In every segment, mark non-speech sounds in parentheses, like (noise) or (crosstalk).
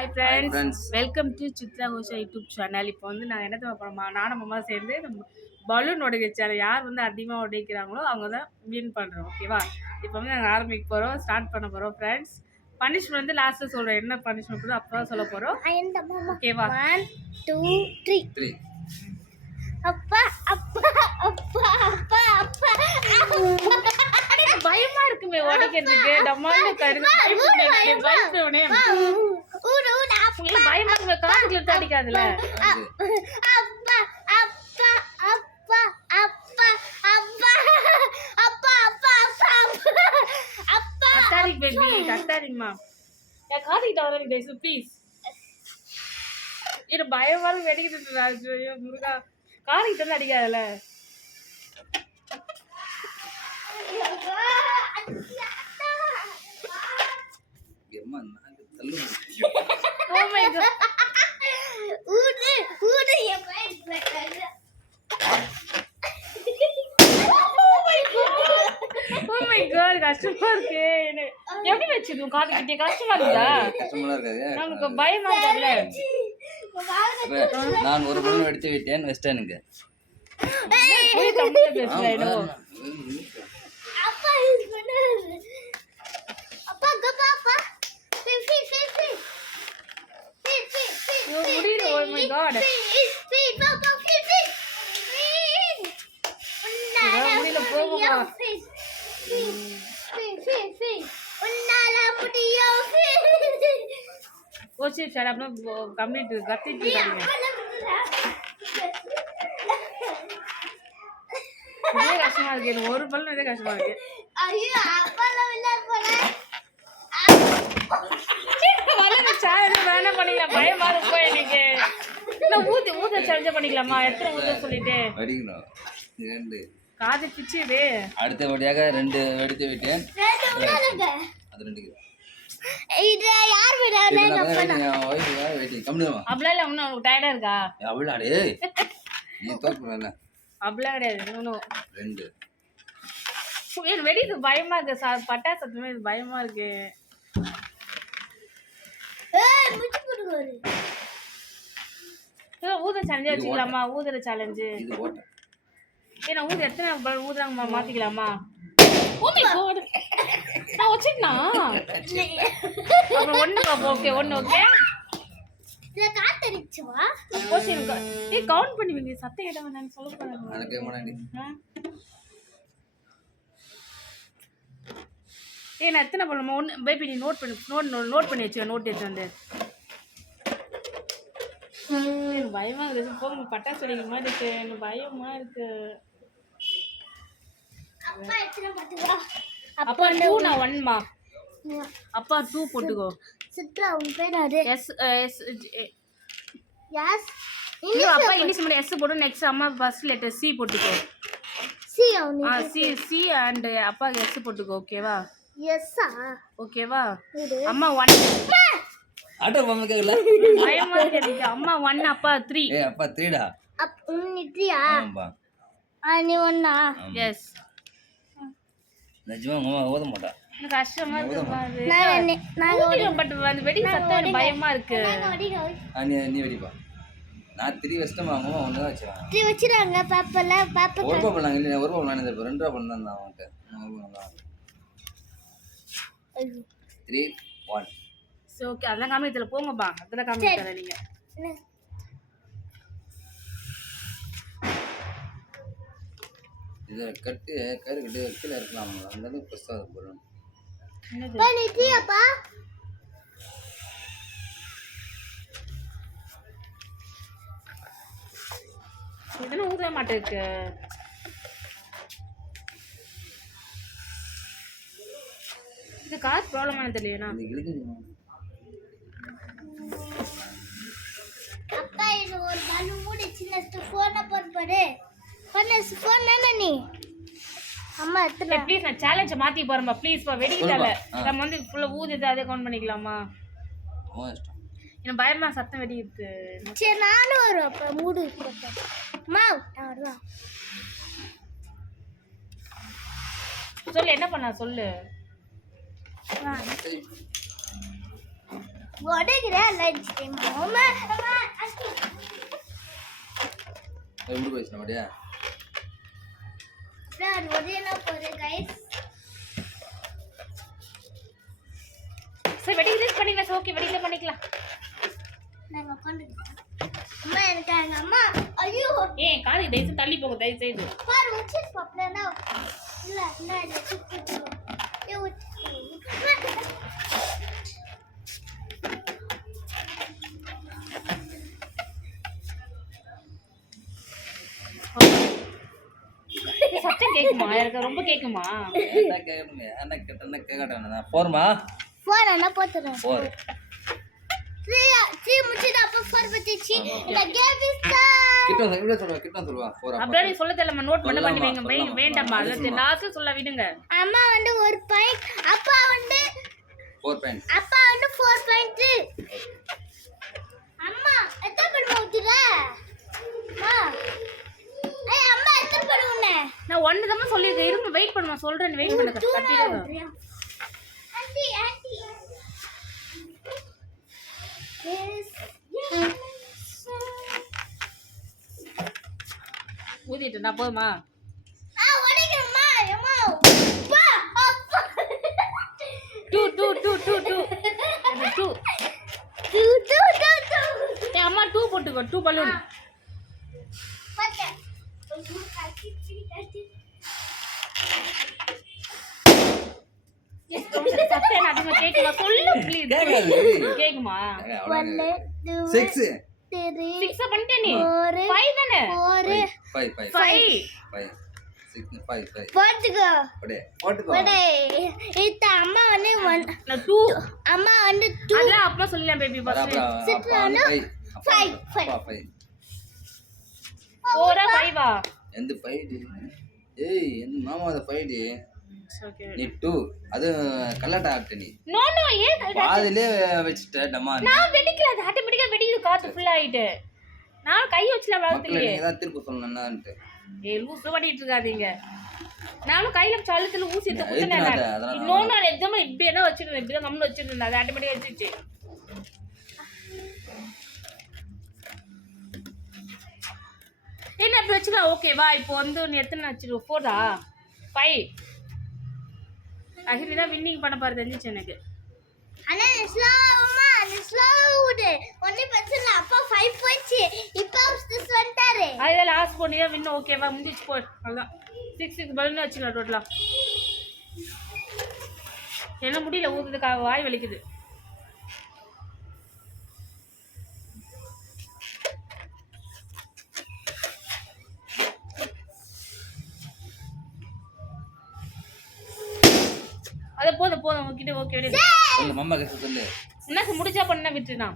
Hi friends friends. Welcome to Chitra Gosha YouTube channel இப்போ வந்து நாங்கள் என்ன பண்ணுறோமா நானும் அம்மா சேர்ந்து பலூன் உடைக்க சேனல் யார் வந்து அதிகமாக உடைக்கிறாங்களோ அவங்க தான் வின் பண்ணுறோம் ஓகேவா இப்போ வந்து நாங்கள் ஆரம்பிக்க போகிறோம் ஸ்டார்ட் பண்ண போகிறோம் ஃப்ரெண்ட்ஸ் பனிஷ்மெண்ட் வந்து லாஸ்ட்டில் சொல்கிறோம் என்ன பனிஷ்மெண்ட் அப்போ தான் சொல்ல போகிறோம் ஓகேவா ஒன் டூ த்ரீ த்ரீ அப்பா அப்பா அப்பா அப்பா அப்பா. பயமா இருக்குமே உடைக்கிறதுக்கு. டம்மான்னு கருது ஊடு உங்களுக்கு பயமா இருக்குமே காதுக்குள்ள தடிக்காதுல அப்பா அப்பா அப்பா அப்பா அப்பா அப்பா அப்பா அப்பா அப்பா கத்தாரி பேபி கத்தாரிம்மா என் காதுகிட்ட வர கைஸ் ப்ளீஸ் இது பயமா வெடிக்கிட்டு ஐயோ முருகா காதுகிட்ட வந்து அடிக்காதுல்ல கஷ்டமா இருக்கு. எப்படி வச்சது உன் காது கஷ்டமா இருக்குதா? கஷ்டமா நமக்கு பயமா இருக்குல்ல நான் ஒரு பொண்ணு எடுத்து விட்டேன் வெஸ்டர்னுக்கு. முடியல ஓ மை காட் போகுமா? ஓ சரி சார் அப்படின்னா கம்ப்ளீட் கத்திட்டு இருக்காங்க இதே கஷ்டமா இருக்கு எனக்கு ஒரு பல்லும் இதே கஷ்டமா இருக்கு. பண்ணிக்கலாம். பயமா இருக்கும் எனக்கு இல்லை ஊத்தி ஊத்த சரிஞ்சா பண்ணிக்கலாமா? எத்தனை ஊத்த சொல்லிட்டு? அடிக்கணும். காது பிச்சுடு அடுத்தபடியாக ரெண்டு எடுத்து விட்டேன். அது அப்படிலாம் இல்ல இன்னும் உனக்கு இருக்கா? அவ்வளாடே. அப்படிலாம் கிடையாது ரெண்டு. எனக்கு வெடிக்கு பயமா இருக்கு சார் பட்டா சத்தமே பயமா இருக்கு. ஊத சேலஞ்சே வச்சுக்கலாமா? ஊதுற சேலஞ்சு ஏன்னா ஊது எத்தனை ப- ஊதுறாங்கம்மா? மாத்திக்கலாமா? ஓ மை காட் நான் வச்சிருந்தா அப்புறம் ஒன்று ஓகே ஒன்று ஓகே இத காத்தடிச்சுவா கோச்சி எனக்கு ஏய் கவுண்ட் பண்ணி வைங்க சத்தம் கேட்ட வேணாம்னு சொல்ல? ஏய் நான் எத்தனை பண்ணுமா ஒன்று பேபி நீ நோட் பண்ணி நோட் நோட் பண்ணி வச்சுக்க நோட் எடுத்து வந்து. எனக்கு பயமா இருக்குது. போங்க பட்டாசு வெடிக்கிற மாதிரி இருக்கு. எனக்கு பயமா இருக்கு. அப்பா எத்தனை அப்பா டூ நான் ஒன்மா அப்பா டூ போட்டுக்கோ. சித்ரா உன் பேர் அது எஸ் எஸ் யாஸ்? இது அப்பா இங்கிலீஷ் மட்டும் எஸ் போட்டு நெக்ஸ்ட் அம்மா ஃபர்ஸ்ட் லெட்டர் சி போட்டுக்கோ. சி அவனு ஆ சி சி அண்ட் அப்பாவுக்கு எஸ் போட்டுக்கோ ஓகேவா எஸ்ஸா ஓகேவா அம்மா ஒன் ஆட்டோ பொம்மை கேட்கல பயமா இருக்கு. அம்மா ஒன் அப்பா த்ரீ ஏ அப்பா த்ரீடா அப் உன் இட்லியா ஆமாப்பா. ஆ நீ ஒண்ணா எஸ் நிஜமா ஓத மாட்டான் கஷ்டமா இருக்கு அந்த வெடி சத்தம் பயமா இருக்கு. நீ வெடிப்பா. நான் த்ரீ வச்சிட்டோம் அவங்க ஒன்று தான் வச்சிருவாங்க த்ரீ வச்சிருவாங்க பாப்பல பாப்பா ஒரு பாப்பா நாங்கள் இல்லை ஒரு பாப்பா நான் இருப்பேன் ரெண்டு பாப்பா தான் நான் ஒரு பாப்பா த்ரீ ஒன் சரி ஓகே அதெல்லாம் காமிக்கிறதுல போங்கப்பா. அதெல்லாம் காமிக்கிறதில்ல நீங்கள் இதை கட்டு கரு கட்டு கீழே இருக்கலாம். அங்கேருந்து பெருசாக போடணும் இதெல்லாம் ஊதல மாட்டேருக்கு இது கார் ப்ராப்ளம் ஆனது இல்லையா அப்பா இது ஒரு பலூன் சின்ன ஃபோனை போட்டு பாரு போன போன் தானே நீ? அம்மா எத்தனை ப்ளீஸ் நான் சேலஞ்சை மாற்றி போகிறேன்ப்பா ப்ளீஸ்ப்பா வெடிக்கிட்டால சொல்லுப்பா. ஆ. நம்ம வந்து ஃபுல்லாக ஊதுது அதே கவுண்ட் பண்ணிக்கலாமா? எனக்கு பயமா சத்தம் வெடிக்குது. சரி நானும் வருவேன் அப்ப மூடு. அம்மா நான் வருவேன். சொல்லு என்ன பண்ண சொல்லு. லஞ்ச் டைம் எப்படி போயிடுச்சு நம்மடியா சார் உடையலாம் போகுது கைஸ் சரி வெடிக்கல பண்ணிக்கலாம் ஓகே வெடிக்கல பண்ணிக்கலாம். நாங்கள் உட்காந்துக்கிட்டோம் அம்மா எனக்கு எங்க அம்மா ஐயோ. ஏன் காது தயவு தள்ளி போக தயவு செய்து. பாரு வச்சு பாப்பலனா இல்ல இல்ல எனக்கு ரொம்ப கேக்குமா? என்ன கேட்கணும் என்ன என்ன த்ரீ முடிச்சிட்டு அப்போ ஃபோர் பத்திச்சு. ஆமா. இந்த கேம் இஸ் கிட்ட கிட்ட சொல்லுவா அப்படியே நீ சொல்ல தெரியல நோட் பண்ண பண்ணி வைங்க வே- சொல்லலாமா, வேண்டாமா சொல்லலாமா, அது. லாஸ்ட் சொல்ல விடுங்க. அம்மா வந்து ஒரு பாயிண்ட் அப்பா வந்து ஃபோர் பாயிண்ட் அப்பா வந்து ஃபோர் பாயிண்ட் அம்மா எத்தனை ஊத்துற? அம்மா. ஏய் அம்மா எத்தனை நான் ஒன்னு தான் சொல்லியிருக்கேன். இருங்க வெயிட் பண்ணுமா சொல்றேன். Wait aunty aunty. ஊதிட்டு நான் போதுமா two two two two two. Two? Two two two அம்மா டூ போட்டுக்கோ டூ பலூன் கேக்குமா? சிக்ஸ் சிக்ஸ் பண்ணிட்டே நீ? ஃபைவ் தானே? ஃபைவ் ஃபைவ் ஃபைவ் ஃபைவ் போட்டுக்கோ. போட்டுக்கோ. இது அம்மா வந்து ஒன் டூ அம்மா வந்து டூ அதான் அப்பா சொல்லலாம் பேபி ஃபர்ஸ்ட் சிக்ஸ் வந்து ஃபைவ் ஃபைவ் ஃபோரா ஃபைவா எந்த ஃபைவ் ஏய் எந்த மாமா அதை ஃபைவ் நீ டூ. அது கல்லாட்ட ஆட்ட நீ. நோ நோ ஏன் பாதிலே வச்சுட்ட டமா நான் வெடிக்கல அது ஆட்டோமேட்டிக்கா வெடிக்குது காத்து ஃபுல் ஆயிட்டு. நான் கை வச்சுல நீங்க தான் திருப்ப சொல்லணும்னான்ட்டு ஏ லூசு பண்ணிட்டு இருக்காதீங்க. நானும் கையில சழுத்துல ஊசி எடுத்து குத்துனேன் இன்னொன்னு நான் எக்ஸாம்பிள் இப்படி என்ன வச்சிருந்தேன் இப்படி தான் கம்முன்னு வச்சிருந்தேன் அது ஆட்டோமேட்டிக்கா வச்சிருச்சு என்ன இப்படி வச்சுக்கலாம்? ஓகேவா இப்போ வந்து நீ எத்தனை வச்சிருக்க ஃபோர்டா ஃபைவ் அகிலி தான் வின்னிங் பண்ண பாரு தெரிஞ்சிச்சு எனக்கு. அண்ணா ஸ்லோமா ஸ்லோ விடு. ஒன்னும் பிரச்சனை அப்பா ஃபைவ் போச்சு இப்போ சிக்ஸ் வந்துட்டாரு. அதில் லாஸ்ட் பண்ணி தான் வின் ஓகேவா முடிச்சு போ. அவ்வளோதான் சிக்ஸ் சிக்ஸ் பலூன் வச்சுக்கலாம் டோட்டலாக என்ன முடியல ஊதுறதுக்காக வாய் வலிக்குது. போதும் உங்ககிட்ட ஓகே விடு உங்க மம்மா கிட்ட சொல்லு. உனக்கு முடிச்சா பண்ண விட்டுனா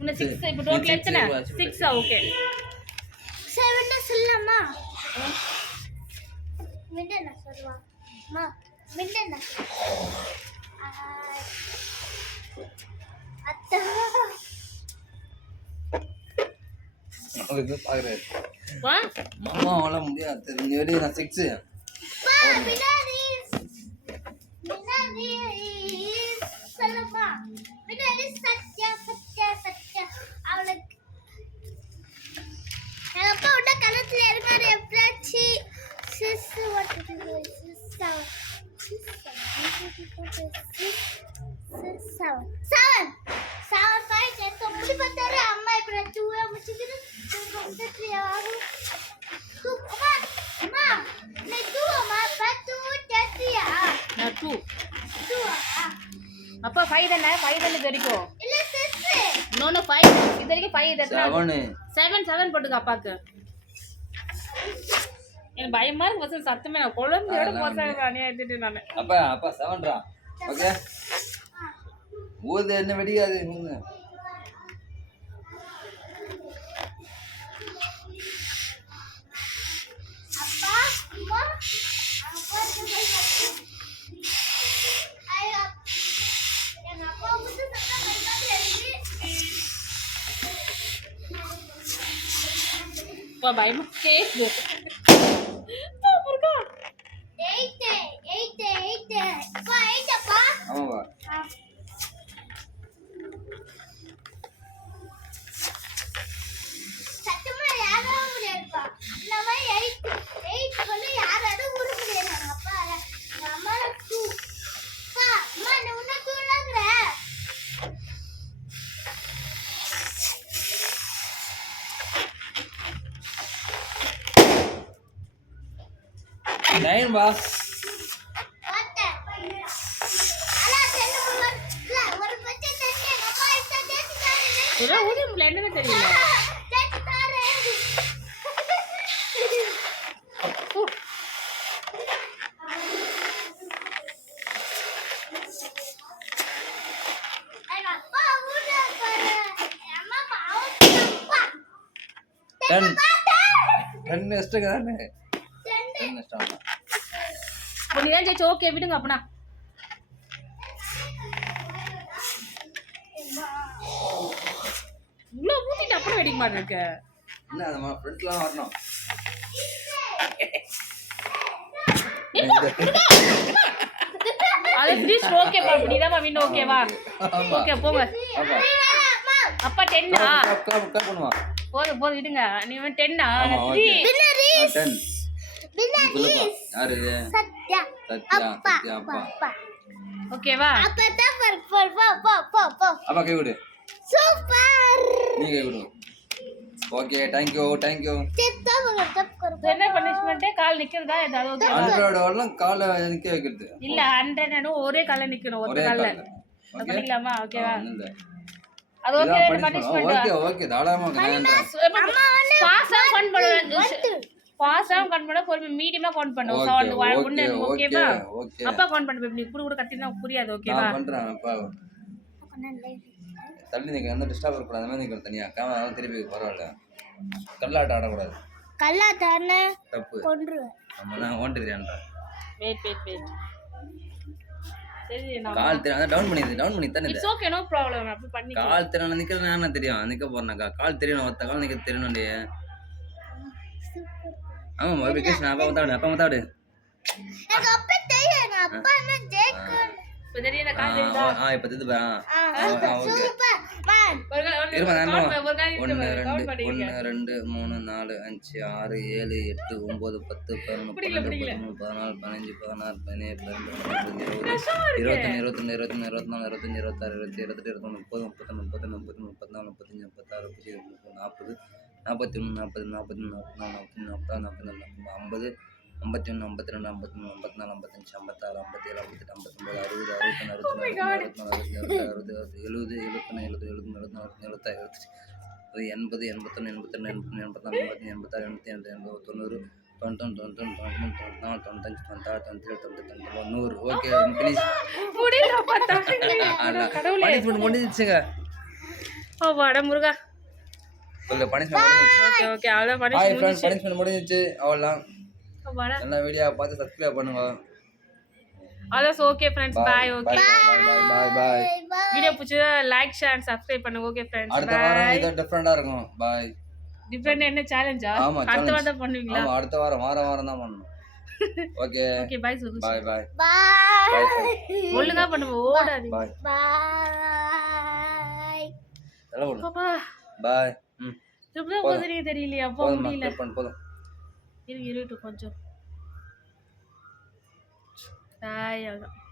உன்ன சிக்ஸ் இப்போ டோட்டல் எத்தனை? 6 ஆ ஓகே 7 சொல்லமா மிட்டன சொல்லுவா. மா மிட்டன அத்தா. முடியாது தெரிஞ்ச நான் சிக்ஸு சொல்லுமா. பின்னாடி சத்யா சத்யா சத்யா. அவளுக்கு எங்க அப்பா விட்ட கலத்துல இருக்காரு எப்படாச்சு சிஸ் ஓட்டுது seven seven seven. Seven point எடுத்து முடி பார்த்தாரு. அம்மா இப்ப நான் டூவே முடிச்சுக்கிட்டு த்ரீ ஆகும் டூ அம்மா அம்மா நீ டூ அம்மா பத்து தேர்ட்டியா நான் டூ டூ அப்பா ஃபைவ் தானே? ஃபைவ் தானே இது வரைக்கும்? இல்ல சிஸ் இன்னொன்று ஃபைவ் இது வரைக்கும் ஃபைவ் செவனு செவன் செவன் போட்டுக்க அப்பாக்கு. எனக்கு பயமா இருக்கு பசங்க சத்தமே. நான் குழந்தையோட போசாங்க அநியாயத்துட்டு நான். அப்பா அப்பா செவன்ரா ஓகே ஊது என்ன வெடிக்காது vai no Que? அம்மா பாவம் அப்பா. டென் பார்த்தேன். டென் எஸ்ட்டுக்கு தானே ரெண்டு. டென் எஸ்ட் நீ தான் ஜெயிச்சு ஓகே விடுங்க அப்பனா. இவ்வளோ ஊத்திட்டு அப்புறம் வெடிக்க மாட்டிருக்க. என்ன மாதிரி ஃப்ரெண்ட்லாம் வரணும். அது ஃப்ரீஸ் ஓகேப்பா இப்படிதான் வின் ஓகேவா ஓகே போங்க. அப்பா டென்னா போதும் போதும் விடுங்க. நீ டென்னா த்ரீ ஓகே டென் பின்னாடி சொல்லுப்பா யாரு? இது சத்யா சத்யா அப்பா. ஓகேவா? அப்பதான் பாரு போ போ போ போ போ. அப்பா கை விடு. சூப்பர். நீ கை விடு. ஓகே மகன் தப்பு கரு இது என்ன பனிஷ்மெண்ட் கால் நிக்கிறதா? ஏதாவது ஓகேவா? ஹண்ட்ரட் வரலாம் காலை நிக்க வைக்கிறது. இல்ல ஹண்ட்ரட் ஒரே கால்ல நிக்கணும் ஒரே கால்ல. ஓகே பண்ணிக்கலாமா? ஓகேவா? அது ஓகே இதான் பனிஷ்மெண்ட் ஓகே ஓகே தாராளமா பாஸா கவுண்ட் பண்ணு பாஸா கவுண்ட் பண்ண பொறுமை. மீடியமா கவுண்ட் பண்ணு. ஓகே சவுண்ட் ஓகே ஓகேவா ஓகே அப்பா கவுண்ட் பண்ணு நீ கூட கூட கத்தினா புரியாது ஓகேவா நான் பண்றேன் அப்பா. தள்ளி நிக்க எந்த டிஸ்டர்ப் இருக்கக்கூடாது. அந்த மாதிரி நிக்கணும் தனியா. கேமரா திருப்பி பரவாயில்ல. கல்லாட்டம் ஆடக்கூடாது. கல்லா தானே தப்பு. கொன்றுவேன். நம்ம நான் ஓண்டுறியான்றேன் வெயிட் வெயிட் வெயிட் சரி நான் கால் தெரியும் டவுன் பண்ணிது டவுன் பண்ணி தானே இட்ஸ் ஓகே நோ ப்ராப்ளம் அப்படி பண்ணி கால் தெரியும் நிக்கிறது என்ன தெரியும்? நிக்க போறேனாக்கா. கால் தெரியணும் ஒத்த கால் நிக்க தெரியணும்டி ஆமா மறுபடியும் கிருஷ்ணா அப்பா மத்தாடு அப்பா மத்தாடு எனக்கு அப்ப தெரியும் அப்பா என்ன ஜெயிக்கணும். இப்ப தெரியல ஆ இப்ப தெரியுது. ஓகே. சூப்பர். மேன் கவுண்ட் ரெண்டு ஒன்று ரெண்டு மூணு நாலு அஞ்சு ஆறு ஏழு எட்டு ஒம்பது பத்து பதினொன்று பன்னெண்டு. பதிமூணு பதினாலு பதினஞ்சு பதினாறு பதினேழு பதினெட்டு இருபது இருபத்தொன்று இருபத்தொன்று இருபத்தொன்று இருபத்தினாலு இருபத்தஞ்சு இருபத்தாறு இருபத்தி இருபத்தெட்டு இருபத்தொன்று முப்பது முப்பத்தொன்று முப்பத்தொன்று முப்பத்தி முப்பத்தினாலு முப்பத்தஞ்சு முப்பத்தாறு முப்பத்தி முப்பது நாற்பது நாற்பத்தி ஒன்று நாற்பது நாற்பத்தி நாற்பத்தி நாலு நாற்பத்தி நாற்பத்தி நாலு ஐம்பது ஐம்பத்தி ஒன்று ஐம்பத்தி ரெண்டு ஐம்பத்தி மூணு ஐம்பத்தி நாலு ஐம்பத்தஞ்சு ஐம்பத்தாறு ஐம்பத்தேழு ஐம்பத்தெட்டு ஐம்பத்தொம்பது அறுபது அறுபத்தொன்று அறுபத்தி நாலு அறுபத்தி அறுபது எழுபது எழுபத்தொன்று எழுபது எழுபது எழுபத்தி எழுபத்தாறு எழுபத்தஞ்சு அது எண்பது எண்பத்தொன்று எண்பத்திரெண்டு எண்பத்தி எண்பத்தாறு எண்பத்தி எண்பத்தாறு எண்பத்தி எண்பது எண்பது தொண்ணூறு தொண்ணூத்தொன்று தொண்ணூத்தொன்று தொண்ணூறு தொண்ணூற்றி நாலு தொண்ணூத்தஞ்சு தொண்ணூத்தாறு தொண்ணூத்தேழு தொண்ணூற்றி தொண்ணூறு நூறு. ஓகே (laughs) கடவுளே. பனிஷ்மெண்ட் முடிஞ்சிச்சுங்க வட முருகா. சொல்லு பனிஷ்மெண்ட் ஓகே ஓகே அவ்வளோ பனிஷ்மெண்ட் முடிஞ்சிச்சு. அவ்வளோதான் வட எல்லா வீடியோ பார்த்து சப்ஸ்கிரைப் பண்ணுங்க. அதான் okay friends bye okay bye bye video பிடிச்சதா லைக் ஷேர் அண்ட் சப்ஸ்கிரைப் பண்ணுங்க. ஓகே ஃப்ரெண்ட்ஸ் அடுத்த வாரம் இது டிஃப்ரெண்டாக இருக்கும். பாய் டிஃப்ரெண்ட் என்ன சேலஞ்சா ஆமா, அடுத்த. வாரம் தான் பண்ணுவீங்களா? ஆமாம் அடுத்த வாரம் வாரம் வாரம் தான் பண்ணணும். ஓகே ஓகே பாய் சொல்லு பாய் பாய் பாய் ஒழுங்கா பண்ணுங்க ஓடாதீங்க. பாய் பாய் நல்லா பாய் இப்பதான் உதறிய தெரியலையா? முடியல. போதும் இரு இருட்டு கொஞ்சம். அவ்வளோ